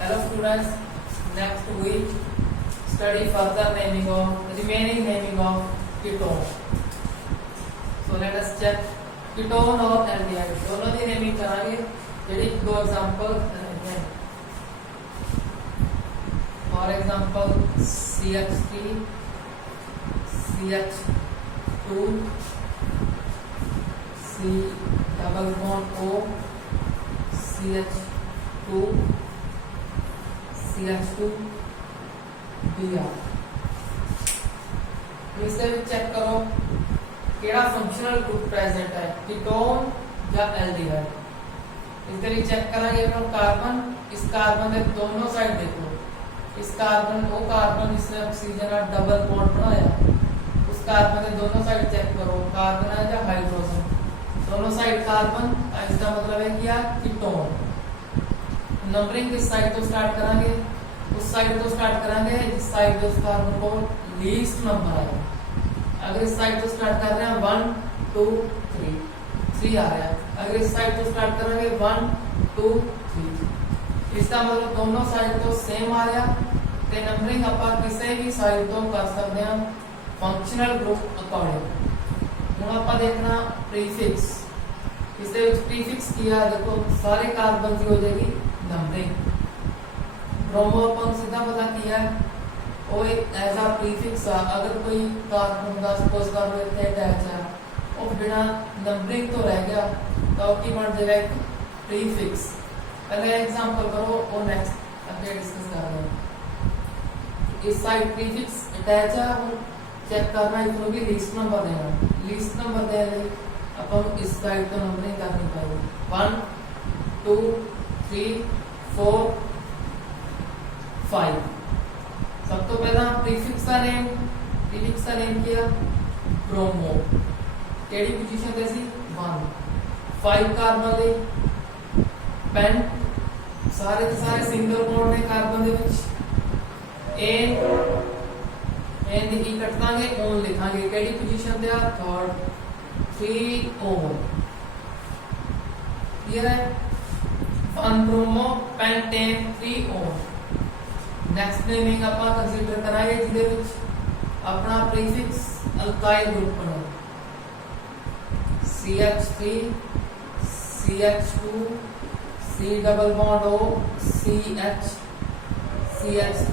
Hello students, next we study further remaining naming of ketone. So let us check ketone और aldehyde दोनों की naming करांगे यदि दो एग्जांपल हैं. For example CH3 CH2 C double bond O CH2 CH2 Br. इसे भी check करो केड़ा फंक्शनल ग्रुप प्रेजेंट है कीटोन या एल्डिहाइड. इसके लिए चेक करेंगे हम कार्बन. इस कार्बन के दोनों साइड देखो. इस कार्बन वो कार्बन जिसने ऑक्सीजन का डबल बॉन्ड बनाया उस कार्बन के दोनों साइड चेक करो. कार्बन है या हाइड्रोजन दोनों साइड कार्बन. इसका मतलब है क्या कीटोन. नंबरिंग किस साइड तो स्टार्ट करेंगे उस साइड तो स्टार्ट करेंगे जिस साइड उस कार्बन को लीस्ट नंबर आए. अगर इस साइड तो स्टार्ट कर रहे हैं 1 2 3 आ रहा है. अगर इस साइड तो स्टार्ट करेंगे 1 2 3. इसका मतलब दोनों साइड तो सेम आ रहा. ते नंबरिंग आप किसी भी साइड तो कर सकते हैं फंक्शनल ग्रुप अकॉर्डिंग. ਹੁਣ ਆਪਾਂ देखना प्रीफिक्स. इसके प्रीफिक्स किया देखो सारे कार्बन की हो जाएगी नंबरिंग. ब्रोमो अपन सीधा पता किया वो एक एज अ प्रीफिक्स है. अगर कोई कार्बन का सपोज कार्बन इतने अटैच है और बिना नंबरिंग तो रह गया तो की बन जाएगा एक प्रीफिक्स. पहले एग्जांपल करो और नेक्स्ट आगे डिस्कस कर रहे हैं. इस साइड प्रीफिक्स अटैच है और चेक करना इसको भी लीस्ट नंबर देना. लीस्ट नंबर देने अपन इस साइड तो नंबरिंग करनी पड़ेगी 1 2 3 4 5. सब तो पहला प्रीफिक्स का नेम किया ब्रोमो. केडी पोजीशन कैसी 1 5 कार्बन ले पेन सारे सिंगल बॉन्ड ने कार्बन दे विच एन दी कटांगे ओन लिखांगे. केडी पोजीशन ते आ थर्ड 3 ओन. क्लियर है 1 bromo pentan 3 one. Next naming ਆਪਾਂ ਕੰਸੀਡਰ ਕਰਾਂਗੇ ਜਿਹਦੇ ਵਿੱਚ ਆਪਣਾ ਪ੍ਰੀਫਿਕਸ ਅਲਕਾਈਲ ਗਰੁੱਪ ਬਣੇ CH3 CH2 C double bond O CH CH3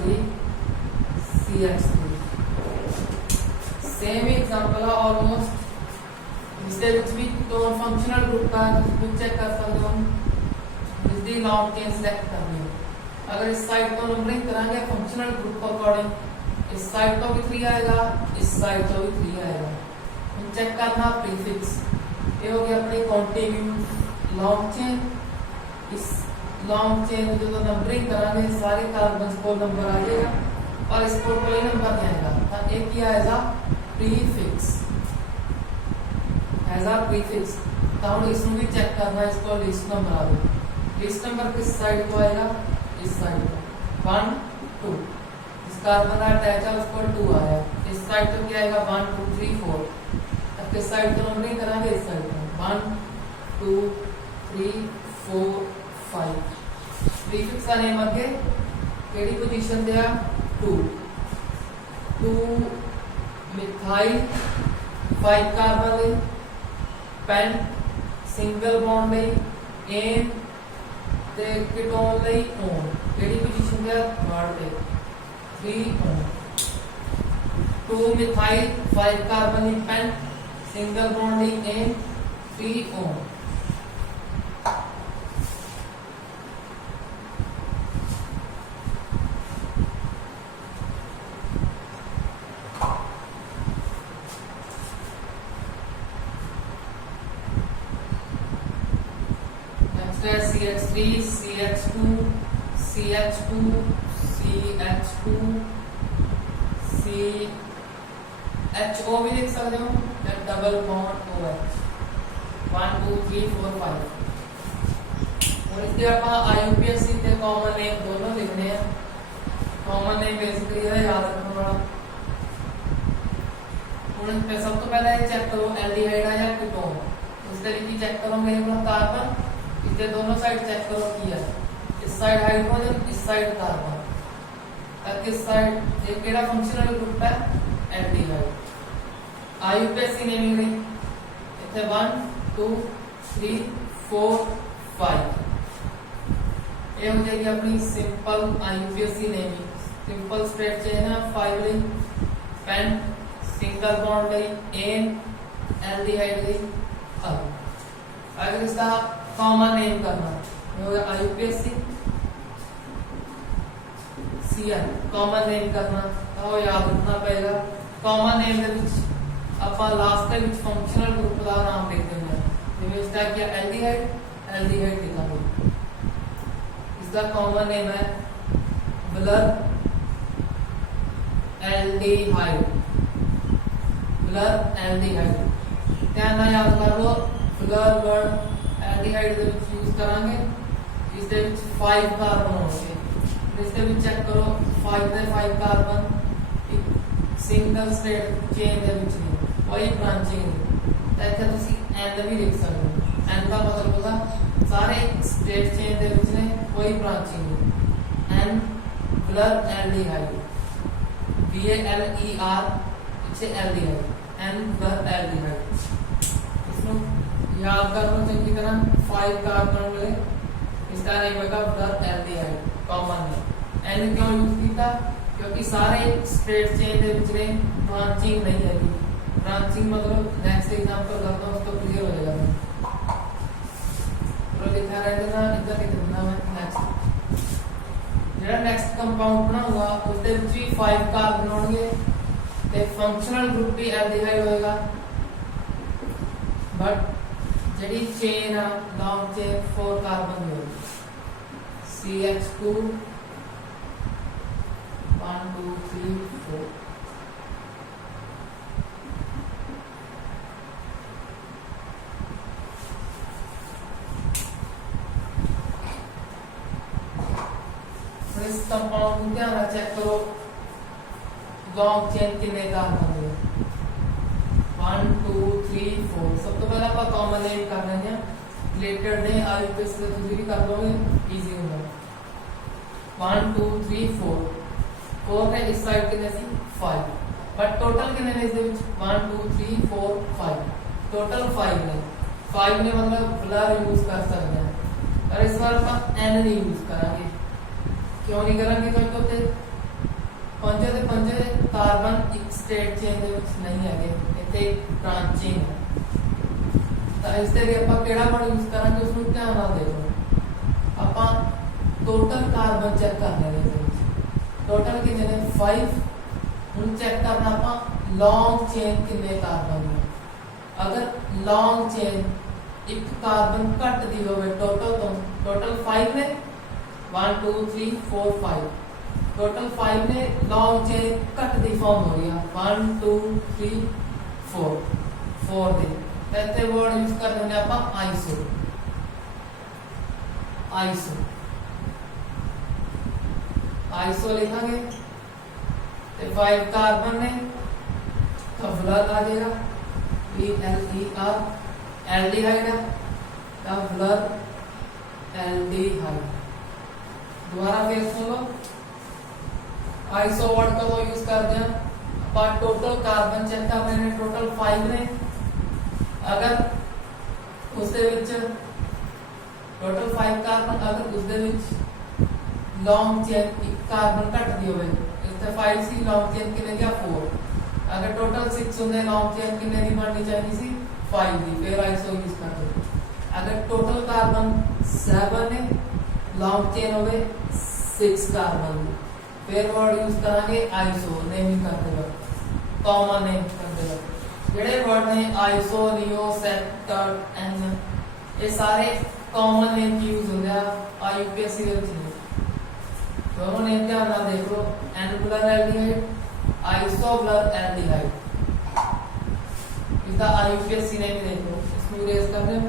CH3. Same example है ऑलमोस्ट जिसके ਵਿੱਚ भी टोन फंक्शनल ग्रुप का चेक कर सकते हो. इसकी लॉन्ग चेन सिलेक्ट करनी है. अगर इस साइड तो नंबरिंग कराएंगे फंक्शनल ग्रुप अकॉर्डिंग इस साइड तो भी 3 आएगा इस साइड तो भी 3 आएगा. चेक करना प्रीफिक्स ये हो गया अपनी कॉन्टिन्यू लॉन्ग चेन. इस लॉन्ग चेन जो तो नंबरिंग कराएंगे सारे कार्बन को नंबर आ जाएगा और इसको कोई नंबर नहीं आएगा. तो एक ही आएगा प्रीफिक्स एज अ प्रीफिक्स. तो हम इसमें भी चेक करना इसको लिस्ट नंबर आ गया. लिस्ट नंबर किस साइड को आएगा इस साइड को 1 2. इस कार्बन का अटैच है उसको 2 आया. इस साइड तो क्या आएगा 1 2 3 4. अब किस साइड तो नंबरिंग करांगे इस साइड को 1 2 3 4 5. प्रीफिक्स का नेम आगे केडी पोजीशन पे आ 2 मिथाइल 5 कार्बन ले पेन सिंगल बॉन्ड ले एन ते कीटोन ले ओन. केडी पोजीशन पे थर्ड पे 3 ओन. 2 मिथाइल 5 कार्बन ले पेन सिंगल बॉन्ड ले एन 3 one. CH3 CH2 CH2 CH2 CHO भी लिख सकते हो. Double bond OH 1 2 3 4 5. और इसके आप IUPAC ते कॉमन नेम दोनों लिखने हैं. कॉमन नेम बेसिकली है याद रखने वाला. उन्हें सब तो पहले चेक करो एल्डिहाइड है या कीटोन. उस तरीके चेक करोगे कार्बन इसके दोनों साइड चेक करो किया. इस इस साइड हाइड्रोजन, इस साइड कार्बन, किस साइड ये केड़ा फंक्शनल ग्रुप है एल्डिहाइड। आईयूपीएसी नेमिंग रही इथे 1 2 3 4 5 ये हो जाएगी अपनी simple IUPAC naming. Simple straight chain है 5 रही, पेन सिंगल बॉन्ड रही, एन एल्डिहाइड रही। अब अगर इसका कॉमन नेम करना होगा आईयूपीएसी सीएन कॉमन नेम करना तो याद रखना पड़ेगा। कॉमन नेम ਦੇ ਵਿੱਚ ਆਪਾਂ ਲਾਸਟ ਦੇ ਵਿੱਚ ਫੰਕਸ਼ਨਲ ਗਰੁੱਪ ਦਾ ਨਾਮ ਲਿਖਦੇ ਹਾਂ, ਜਿਵੇਂ ਇਸ ਦਾ ਕੀ ਐਲਡੀਹਾਈਡ ਐਲਡੀਹਾਈਡ ਲਿਖਾਂਗੇ। ਇਸ ਦਾ ਕॉमन नेम है ब्लर एल्डिहाइड, ब्लर एल्डिहाइड। ध्यान ਨਾਲ याद कर लो ब्लर वर्ड एल्डिहाइड ਦੇ ਵਿੱਚ ਯੂਜ਼ ਕਰਾਂਗੇ। ਇਸ ਦੇ ਵਿੱਚ 5 ਕਾਰਬਨ ਹੋਣਗੇ। ਇਸ ਦੇ ਵਿੱਚ ਚੈੱਕ ਕਰੋ 5 ਦੇ 5 ਕਾਰਬਨ ਇੱਕ ਸਿੰਗਲ ਸਟੇਟ ਚੇਨ ਦੇ ਵਿੱਚ ਨੇ, ਕੋਈ ਬ੍ਰਾਂਚਿੰਗ ਨਹੀਂ। ਤਾਂ ਇੱਥੇ ਤੁਸੀਂ ਐਂਡ ਵੀ ਲਿਖ ਸਕਦੇ ਹੋ। ਐਂਡ ਦਾ ਮਤਲਬ ਹੋਗਾ ਸਾਰੇ ਸਟੇਟ ਚੇਨ ਦੇ ਵਿੱਚ ਨੇ, ਕੋਈ ਬ੍ਰਾਂਚਿੰਗ ਨਹੀਂ। एन ब्लर एल्डिहाइड BALER पीछे एल्डिहाइड एन ब्लर एल्डिहाइड। इसको याद कर लो चंगी तरह 5 कार्बन वाले इसका नेम होगा ब्लर एल्डिहाइड कॉमन है। एन क्यों यूज किया क्योंकि सारे स्ट्रेट चेन ਦੇ ਵਿੱਚ ਨੇ, ब्रांचिंग नहीं है। ब्रांचिंग मतलब नेक्स्ट एग्जांपल करता हूं तो क्लियर हो जाएगा। तो लिखा रहेगा इधर लिख देना मैं नेक्स्ट ਜਿਹੜਾ ਨੈਕਸਟ ਕੰਪਾਊਂਡ ਬਣਾਉਂਗਾ ਉਸ ਦੇ ਵਿੱਚ ਵੀ 5 ਕਾਰਬਨ ਹੋਣਗੇ ਤੇ ਫੰਕਸ਼ਨਲ ਗਰੁੱਪ ਵੀ ਐਲਡੀਹਾਈਡ ਹੋਏਗਾ। ਬਟ ਜਿਹੜੀ ਚੇਨ ਆ ਲੌਂਗ ਚੇਨ 4 ਕਾਰਬਨ ਦੀ ਹੋਏਗੀ CH2 1 2 3 4। इस कंपाउंड को ध्यान से चेक करो लॉन्ग चेन कितने कार्बन है 1 2 3 4। सब तो पहले आप कॉमन नेम कर लेंगे रिलेटेड ने आईयूपीएस से तुझे भी कर लोगे इजी होगा। 1 2 3 4 4 है इस साइड कितने सी 5 बट टोटल कितने ने इसके ਵਿੱਚ 1 2 3 4 5 टोटल 5 ने 5 ने मतलब ब्लर यूज कर सकते हैं और इस बार ਆਪਾਂ n नहीं यूज करेंगे। क्यों नहीं करेंगे क्योंकि ਉੱਤੇ ਪੰਜੇ ਦੇ ਪੰਜੇ ਕਾਰਬਨ ਇੱਕ ਸਟੇਟ ਚੇਨ ਦੇ ਵਿੱਚ ਨਹੀਂ ਹੈਗੇ, ਇੱਥੇ ਬ੍ਰਾਂਚਿੰਗ ਹੈ। ਤਾਂ ਇਸ ਤੇ ਵੀ ਆਪਾਂ ਕਿਹੜਾ ਵਰਡ ਯੂਜ਼ ਕਰਾਂਗੇ ਉਸ ਨੂੰ ਧਿਆਨ ਨਾਲ ਦੇਖੋ। ਆਪਾਂ ਟੋਟਲ ਕਾਰਬਨ ਚੈੱਕ ਕਰਨੇ ਨੇ ਇਹਦੇ ਵਿੱਚ ਟੋਟਲ ਕਿੰਨੇ ਨੇ 5। ਹੁਣ ਚੈੱਕ ਕਰਨਾ ਆਪਾਂ ਲੌਂਗ ਚੇਨ ਕਿੰਨੇ ਕਾਰਬਨ ਨੇ। ਅਗਰ ਲੌਂਗ ਚੇਨ ਇੱਕ ਕਾਰਬਨ ਘੱਟ ਦੀ ਹੋਵੇ ਟੋਟਲ ਤੋਂ ਟੋਟਲ 5 ਨੇ 1 2 3 4 5 टोटल 5 ने long chain cut the form हो रही है 1 2 3 4 4 दे कहते वर्ड यूज कर देंगे ਆਪਾਂ आइसो आइसो आइसो लिखेंगे तो 5 कार्बन ने तो ब्लर आ जाएगा BLER एल्डिहाइड है तो ब्लर एल्डिहाइड। दोबारा फिर सुन लो आइसो वर्ड का वो यूज करते हैं पर टोटल कार्बन चेक कर रहे हैं टोटल 5 ने। अगर उसके विच टोटल 5 कार्बन अगर उसके विच लॉन्ग चेन एक कार्बन घट दी होवे इससे 5 सी लॉन्ग चेन कितने दी 4। अगर टोटल 6 होंगे लॉन्ग चेन कितने दी बननी चाहिए सी 5 दी फिर आइसो यूज करते। अगर टोटल कार्बन 7 ने लॉन्ग चेन होवे 6 कार्बन फिर वर्ड यूज करेंगे आइसो नेमिंग करते वक्त कॉमन नेम करते वक्त जेडे वर्ड ने आइसो नियो सेप्टर एन ये सारे कॉमन नेम की यूज होंगे आईयूपीएसी ਦੇ ਵਿੱਚ दोनों नेम ध्यान ਨਾਲ देख लो n butyraldehyde isobutyraldehyde इसका आईयूपीएसी नेम देख लो इसको इरेज कर दें।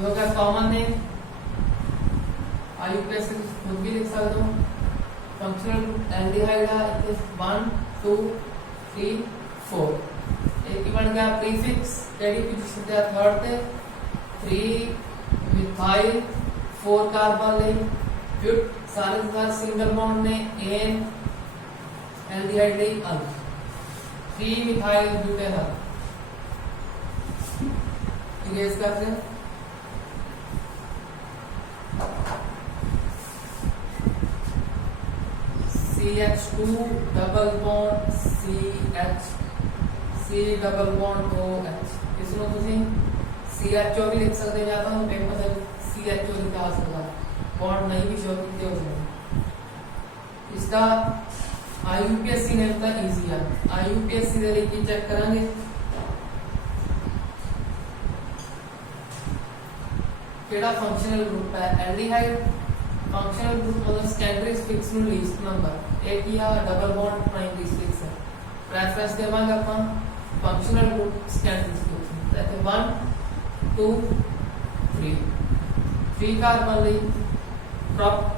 यो का कॉमन नेम आईयूपीएस खुद भी लिख सकते हो फंक्शनल एल्डिहाइड है 1 2 3 4 एक ही बन गया प्रीफिक्स केडी पोजीशन ते थर्ड ते 3 मिथाइल 4 कार्बन ले ब्यूट सारे सारे सिंगल बॉन्ड ने एन एल्डिहाइड ले अल 3 मिथाइल ब्यूटेनॉल इरेज करते हैं CH2 double bond CH C double bond OH इसमें ਤੁਸੀਂ CHO भी लिख सकते हैं जाता हूँ पेपर में CHO लिखा सकता बॉन्ड नहीं भी शो कितने हो जाए इसका IUPAC ने तो इजी है IUPAC ਦੇ ਲਈ ਕੀ ਚੈੱਕ ਕਰਾਂਗੇ ਕਿਹੜਾ ਫੰਕਸ਼ਨਲ ਗਰੁੱਪ ਹੈ ਐਲਡੀਹਾਈਡ ਫੰਕਸ਼ਨਲ ਗਰੁੱਪ मतलब सेकेंडरी स्ट्रिक्स ਨੂੰ ਲੀਸਟ ਨੰਬਰ ਇਹ ਕੀ ਆ ਡਬਲ ਬੌਂਡ ਪ੍ਰਾਇਮਰੀ स्ट्रिक्स ਹੈ प्रेफरेंस ਦੇਵਾਂਗੇ ਆਪਾਂ ਫੰਕਸ਼ਨਲ ਗਰੁੱਪ सेकेंडरी स्ट्रिक्स ਤੇ 1 2 3 3 ਕਾਰਬਨ ਲਈ ਪ੍ਰॉप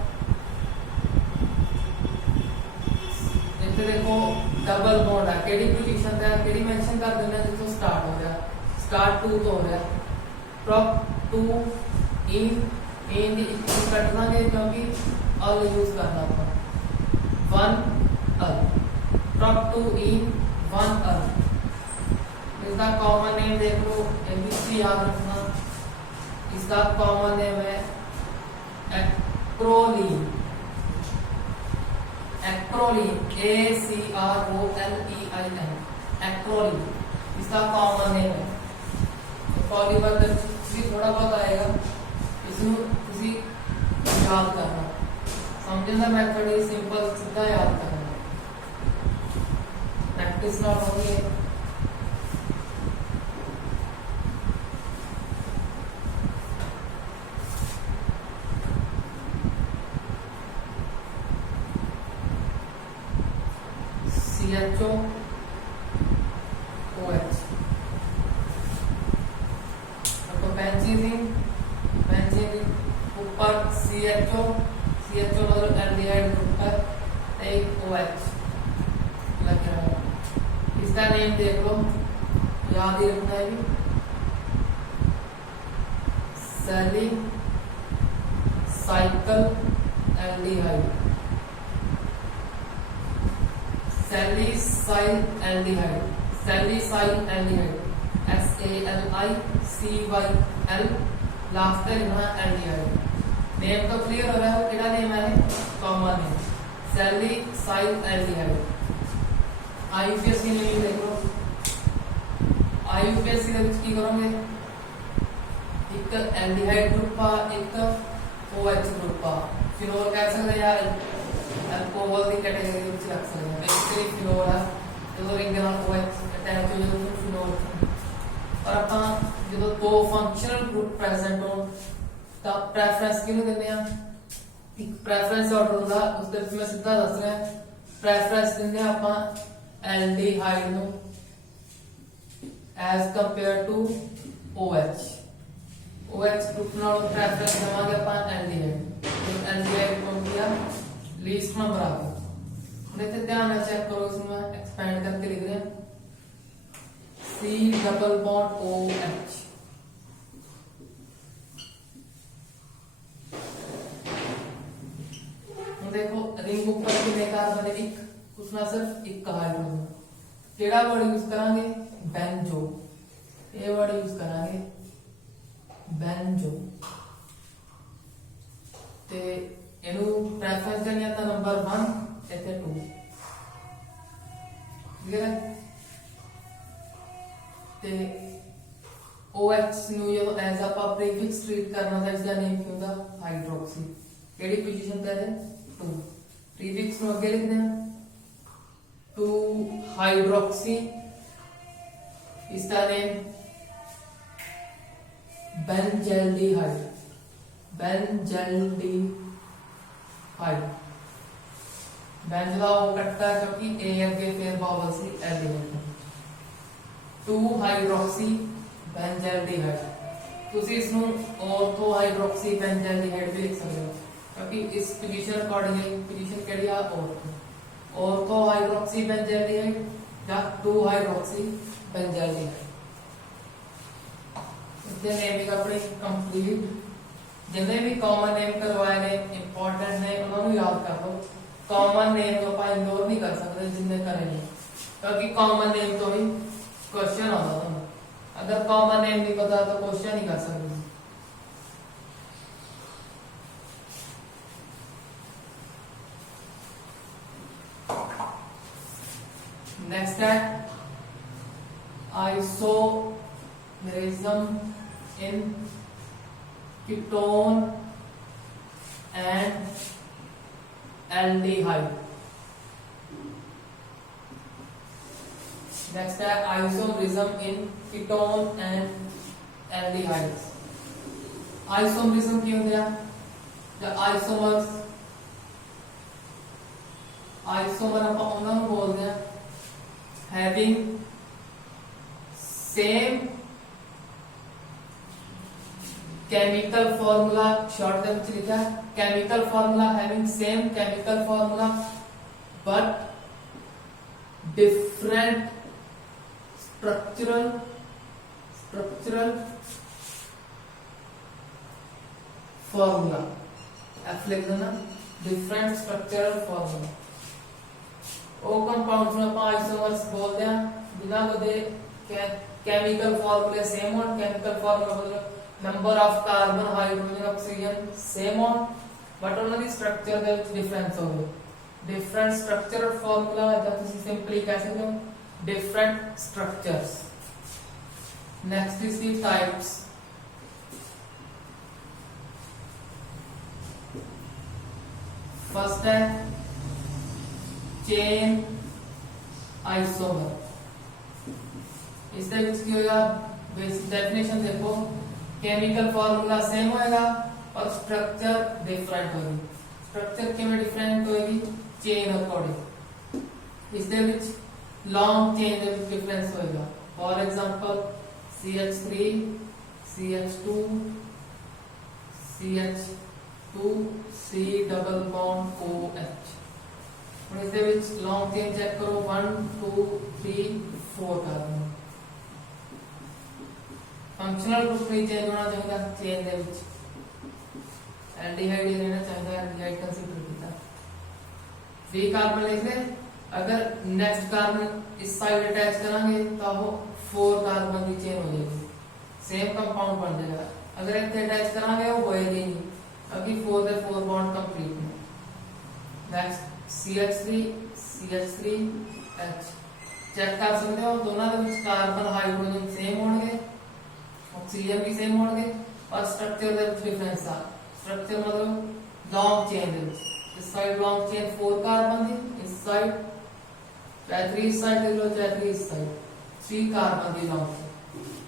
ਇੱਥੇ ਦੇਖੋ ਡਬਲ ਬੌਂਡ ਹੈ ਕਿਹੜੀ ਪੋਜੀਸ਼ਨ ਤੇ ਹੈ ਕਿਹੜੀ ਮੈਂਸ਼ਨ ਕਰ ਦਿੰਦੇ ਆ ਜਿੱਥੋਂ ਸਟਾਰਟ ਹੋ ਰਿਹਾ ਸਟਾਰਟ 2 ਤੋਂ ਹੋ ਰਿਹਾ ਪ੍ਰॉप 2 in ਦੀ ਇਕੁਅਲ ਕੱਟ ਦਾਂਗੇ ਕਿਉਂਕਿ ਅਲ ਯੂਜ਼ ਕਰਨਾ ਆਪਾਂ 1 अल prop 2 in 1 अल इसका कॉमन नेम देख लो एबीसी याद रखना इसका कॉमन नेम है एक्रोलीन एक्रोलीन ACROLEIN एक्रोलीन इसका कॉमन नेम है तो पॉलीवर्धन भी थोड़ा बहुत आएगा इसमें किसी याद करना समझने का मेथड ही सिंपल सीधा याद करना प्रैक्टिस ना होगी CHO OH तो बेंजीन ऊपर CHO मतलब एल्डिहाइड ग्रुप है एक OH लग रहा है इसका नेम देख लो याद ही रखना है सैलिसाइकल एल्डिहाइड सैलिसाइल एल्डिहाइड SALICYL लास्ट पे लिखना एल्डिहाइड नेम तो क्लियर हो रहा है केड़ा नेम है कॉमन नेम सैलिसाइल एल्डिहाइड आईयूपीएससी ने भी देख लो आईयूपीएससी ਦੇ ਵਿੱਚ ਕੀ ਕਰੋਗੇ ਇੱਕ एल्डिहाइड ग्रुप ਆ ਇੱਕ OH ग्रुप ਆ फिनोल कह सकते हैं यार अल्कोहल ਦੀ ਕੈਟਾਗਰੀ ਵਿੱਚ ਰੱਖ ਸਕਦੇ ਹਾਂ ਇੱਕ ਤੇ ਫਿਨੋਲ ਆ ਜਦੋਂ ਰਿੰਗ ਨਾਲ OH ਅਟੈਚ ਹੋ ਜਾਂਦਾ ਤਾਂ ਫਿਨੋਲ ਪਰ ਆਪਾਂ ਜਦੋਂ ਦੋ ਫੰਕਸ਼ਨਲ ਗਰੁੱਪ ਪ੍ਰੈਜ਼ੈਂਟ ਹੋਣ ਤਾਂ ਪ੍ਰੈਫਰੈਂਸ ਕਿਹਨੂੰ ਦਿੰਦੇ ਆ ਇੱਕ ਪ੍ਰੈਫਰੈਂਸ ਆਰਡਰ ਹੁੰਦਾ ਉਸ ਦੇ ਵਿੱਚ ਮੈਂ ਸਿੱਧਾ ਦੱਸ ਰਿਹਾ ਪ੍ਰੈਫਰੈਂਸ ਦਿੰਦੇ ਆ ਆਪਾਂ एल्डिहाइड नो as compare to OH group नाल प्रेफरेंस देवांगे अपन एल्डिहाइड कौन दिया लीस्ट नंबर आ गया हम इथे ध्यान से चेक करो इसमें एक्सपेंड करके लिख रहे हैं C डबल बॉन्ड OH देखो रिंग ऊपर कितने कार्बन है एक उसमें सिर्फ एक हाइड्रोजन केड़ा वर्ड यूज करांगे बेंजो ये वर्ड यूज करांगे बेंजो ते एनु प्रेफरेंस देनी है नंबर 1 इथे 2 ठीक है ते OH नु ये एज आप प्रीफिक्स ट्रीट करना था इसका नेम क्यों था हाइड्रोक्सी केड़ी पोजीशन पे है 2 प्रीफिक्स नु आगे लिखते हैं 2 हाइड्रोक्सी इसका नेम बेंजल्डिहाइड बेंज का वो कटता है क्योंकि ए आगे फिर वावल सी एल्डिहाइड 2 हाइड्रोक्सी बेंजल्डिहाइड ਤੁਸੀਂ ਇਸ ਨੂੰ ऑर्थो हाइड्रोक्सी बेंजल्डिहाइड भी लिख सकते हो क्योंकि इस पोजीशन अकॉर्डिंग पोजीशन केड़ी आ ऑर्थो हाइड्रोक्सी बेंजल्डिहाइड या 2 हाइड्रोक्सी बेंजाइल इतने नेमिंग अपनी कंप्लीट जिन्हें भी कॉमन नेम करवाए ने इंपॉर्टेंट ने उन्होंने याद कर लो कॉमन नेम को आप इग्नोर नहीं कर सकते जिन्हें करेंगे क्योंकि कॉमन नेम तो ही क्वेश्चन आता था अगर कॉमन नेम नहीं पता तो क्वेश्चन नहीं कर सकते नेक्स्ट है isomerism in ketone and aldehyde next है isomerism in ketone and aldehydes isomerism की हो गया द आइसोमर्स आइसोमर ਆਪਾਂ ਉਹਨਾਂ ਨੂੰ ਬੋਲਦੇ ਆ having same chemical formula short ਦੇ ਵਿੱਚ ਲਿਖਿਆ chemical formula having same chemical formula but different structural formula F लिख देना different structural formula ਉਹ ਕੰਪਾਊਂਡਸ ਨੂੰ ਆਪਾਂ ਆਈਸੋਮਰਸ ਬੋਲਦੇ ਆ ਬਿਨਾਂ ਉਹਦੇ केमिकल फार्मूले सेम होन केमिकल फार्मूला मतलब number of carbon hydrogen oxygen same होन बट ਉਹਨਾਂ ਦੀ ਸਟਰਕਚਰ ਦੇ ਵਿੱਚ ਡਿਫਰੈਂਸ ਹੋਵੇ डिफरेंट स्ट्रक्चरल फार्मूला ਜਾਂ ਤੁਸੀਂ ਸਿੰਪਲੀ ਕਹਿ ਸਕਦੇ ਹੋ different structures next is the types first है चेन आइसोमर इसके ਵਿੱਚ ਕੀ ਹੋਏਗਾ बेसिक डेफिनेशन देखो केमिकल फार्मूला सेम होएगा और स्ट्रक्चर डिफरेंट होगी स्ट्रक्चर किਵੇਂ डिफरेंट होएगी चेन अकॉर्डिंग इसके ਵਿੱਚ लॉन्ग चेन ਦੇ ਵਿੱਚ डिफरेंस होएगा for example CH3 CH2 CH2 C double bond OH और इसके ਵਿੱਚ लॉन्ग चेन चेक करो 1 2 3 4 कार्बन फंक्शनल ग्रुप में चेंज होना चाहिए चेन दे विच एल्डिहाइड रहना चाहिए एल्डिहाइड कंसीडर किया फ्री कार्बन लिख ले अगर नेक्स्ट कार्बन इस साइड अटैच करेंगे तो वो 4 कार्बन की चेन हो जाएगी सेम कंपाउंड बन जाएगा अगर इतने अटैच करेंगे वो होएगी नहीं क्योंकि 4 से 4 बॉन्ड कंप्लीट है नेक्स्ट CH3 H चेक कर सकते हो दोनों के बीच कार्बन हाइड्रोजन सेम होंगे ऑक्सीजन भी सेम होंगे और स्ट्रक्चर दे विच डिफरेंस आ स्ट्रक्चर मतलब लॉन्ग चेन दे विच इस साइड लॉन्ग चेन 4 कार्बन दी इस साइड चाहे 3 इस साइड ले लो चाहे 3 इस साइड 3 कार्बन दी लॉन्ग चेन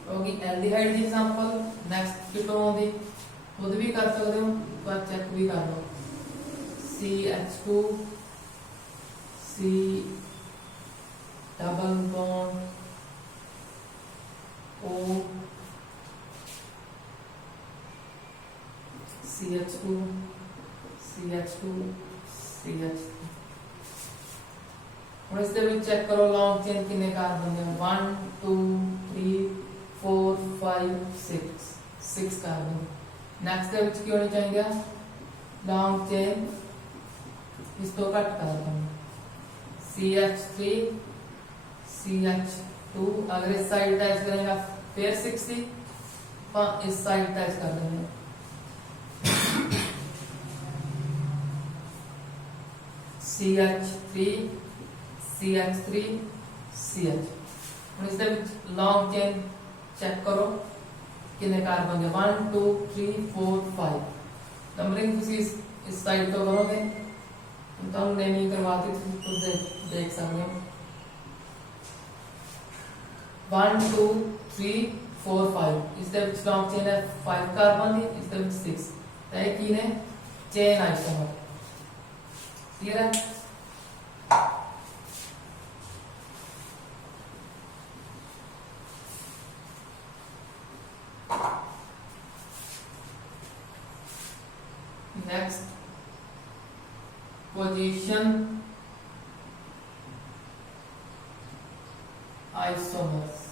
क्योंकि एल्डिहाइड दी एग्जांपल नेक्स्ट कीटोन दी खुद भी कर सकते हो पर चेक भी कर लो CH2 C double bond O CH2 CH2 CH2 और इसके बीच चेक करो लॉन्ग चेन कितने कार्बन है 1 2 3 4 5 6 कार्बन नेक्स्ट के बीच क्यों नहीं चाहिए लॉन्ग चेन इसको कट कार्बन CH3 CH2 अगर इस साइड अटैच करेंगे फिर 60 इस साइड अटैच कर देंगे CH3 CH3 CH और इसके बीच लॉन्ग चेन चेक करो कितने कार्बन है 1 2 3 4 5 नंबरिंग तुसी इस साइड तो करोगे तो हम नेमिंग करवाते थे खुद देख सकते हो 1 2 3 4 5 इसके बीच लॉन्ग चेन है 5 कार्बन दी इसके बीच 6 तय की ने चेन आइसोमर क्लियर है नेक्स्ट पोजीशन आइसोमर्स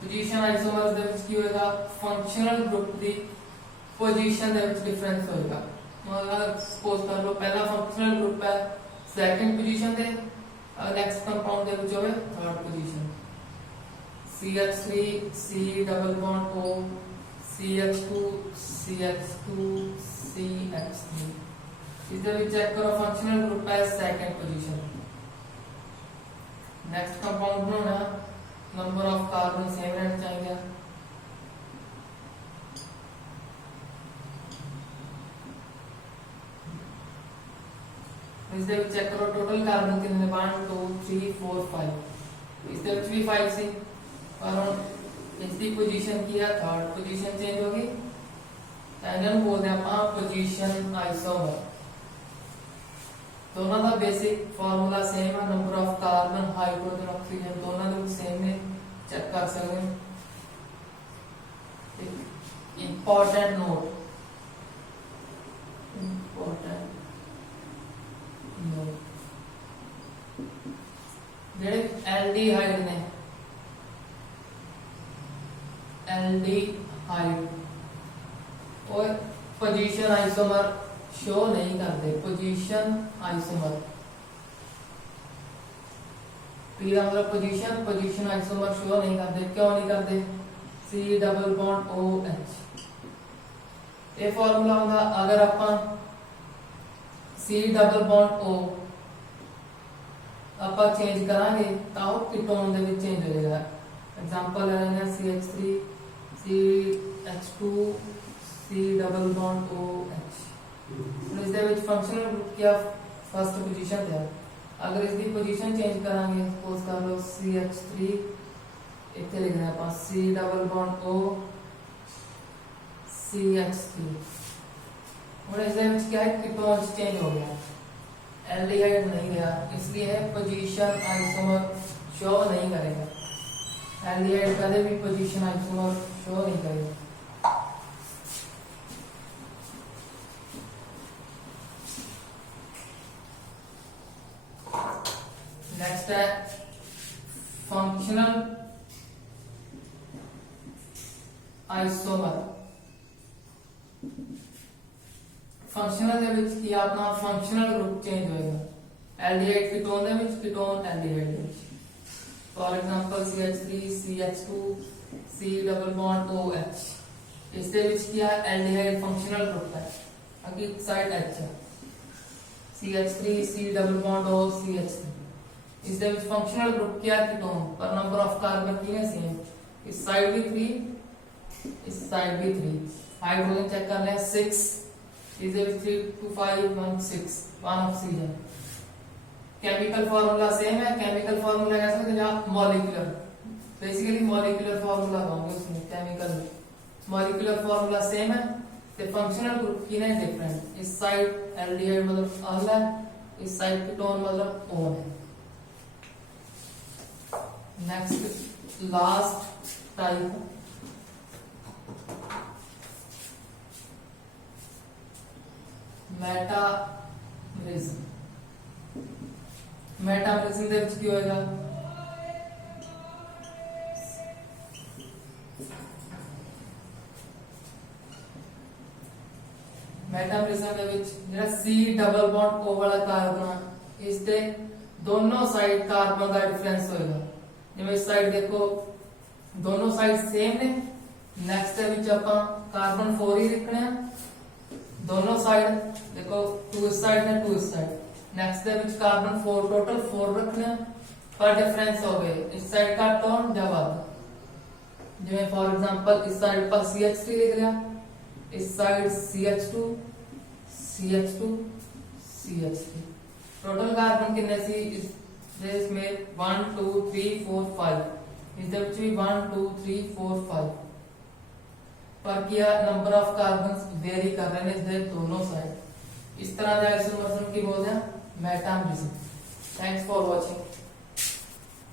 ਪੋਜੀਸ਼ਨ ਆਈਸੋਮਰਸ ਦੇ ਵਿੱਚ ਕੀ ਹੋਏਗਾ, ਫੰਕਸ਼ਨਲ ਗਰੁੱਪ ਦੀ ਪੋਜੀਸ਼ਨ ਦੇ ਵਿੱਚ ਡਿਫਰੈਂਸ ਹੋਏਗਾ। ਮਤਲਬ ਸਪੋਜ਼ ਕਰ ਲਓ ਪਹਿਲਾ ਫੰਕਸ਼ਨਲ ਗਰੁੱਪ ਹੈ ਸੈਕੰਡ ਪੋਜੀਸ਼ਨ ਤੇ, ਨੈਕਸਟ ਕੰਪਾਊਂਡ ਦੇ ਵਿੱਚ ਹੋਵੇ third position. CH3 C double bond O CH2 CH2 CH3, इसके भी चेक करो फंक्शनल ग्रुप है second position. Next compound banana, number of carbon same रहना चाहिए। इसके भी चेक करो टोटल कार्बन कितने 1 2 3 4 5, इसके भी 5 सी और इसकी पोजीशन की है थर्ड पोजीशन चेंज होगी, इन्हें बोलते हैं आप पोजीशन आइसोमर। दोनों का बेसिक फार्मूला सेम है, number of carbon hydrogen oxygen दोनों को सेम है, चेक कर सकते हैं। इंपॉर्टेंट नोट, जेडे एल्डिहाइड ने एल्डिहाइड और पोजीशन आइसोमर शो नहीं करते। पोजीशन आइसोमर पी का मतलब पोजीशन, पोजीशन आइसोमर शो नहीं करते। क्यों नहीं करते? C डबल बॉन्ड OH ये फार्मूला होगा। अगर अपन C डबल बॉन्ड O अपन चेंज करांगे तो कीटोन दे विच चेंज हो जाएगा। एग्जांपल ले लेंगे CH3 CH2 C double bond OH। इसके विच फंक्शनल ग्रुप क्या फर्स्ट पोजीशन है। अगर इसकी पोजीशन चेंज करांगे सपोज कर लो CH3 इथे लिख रहे हैं C double bond O CH3 और इसके विच क्या है कीटोन चेंज हो गया, एल्डिहाइड नहीं गया, इसलिए पोजीशन आइसोमर शो नहीं करेगा। एल्डिहाइड कभी भी पोजीशन आइसोमर शो नहीं करेगा। नेक्स्ट है फंक्शनल आइसोमर। फंक्शनल ਦੇ ਵਿੱਚ ਕੀ ਆਪਣਾ ਫੰਕਸ਼ਨਲ ਗਰੁੱਪ ਚੇਂਜ ਹੋਏਗਾ। ਐਲਡੀਹਾਈਡ ਕੀਟੋਨ ਦੇ ਵਿੱਚ, ਕੀਟੋਨ ਐਲਡੀਹਾਈਡ ਦੇ ਵਿੱਚ। For example CH3 CH2 C double bond OH ਇਸ ਦੇ ਵਿੱਚ ਕੀ ਹੈ ਐਲਡੀਹਾਈਡ ਫੰਕਸ਼ਨਲ ਗਰੁੱਪ ਹੈ, ਅੱਗੇ ਸਾਈਡ H ਹੈ। CH3 C double bond O CH3 इस दे विच फंक्शनल ग्रुप क्या कीटोन पर नंबर ऑफ कार्बन की है सेम, इस साइड भी 3 इस साइड भी 3। हाइड्रोजन चेक कर ले 6 इस दे विच 3 2 5 1 6 1 ऑक्सीजन। केमिकल फार्मूला सेम है। केमिकल फार्मूला कैसे होता है जहां मॉलिक्यूलर, बेसिकली मॉलिक्यूलर फार्मूला होंगे उसमें। केमिकल मॉलिक्यूलर फार्मूला सेम है ते फंक्शनल ग्रुप की है डिफरेंट। इस साइड एल्डिहाइड मतलब अल है, इस साइड कीटोन मतलब O है। Next last type metamerism. Metamerism ਦੇ ਵਿੱਚ ਕੀ ਹੋਏਗਾ, मेटामरिज्म ਦੇ ਵਿੱਚ ਜਿਹੜਾ C डबल बॉन्ड O वाला कार्बन ਇਸ ਦੇ दोनों साइड कार्बन का डिफरेंस होएगा। जिवें इस साइड देखो दोनों साइड सेम ने, नेक्स्ट ਦੇ ਵਿੱਚ ਆਪਾਂ कार्बन 4 ही लिखना है। दोनों साइड देखो 2 इस साइड ने 2 इस साइड, नेक्स्ट ਦੇ ਵਿੱਚ कार्बन 4 टोटल 4 रखना पर डिफरेंस हो गए इस साइड का टोन जब आता। जिवें फॉर एग्जांपल इस साइड पर CH3 लिख लिया, इस side CH2 CH2 CH3। Total carbon कितने सी इसमें 1 2 3 4 5, इस दे विच भी 1 2 3 4 5 पर क्या नंबर ऑफ कार्बन वेरी कर रहे हैं इसके दोनों साइड। इस तरह के आइसोमर्स की बोलते हैं मेटामरिज्म। Thanks for watching.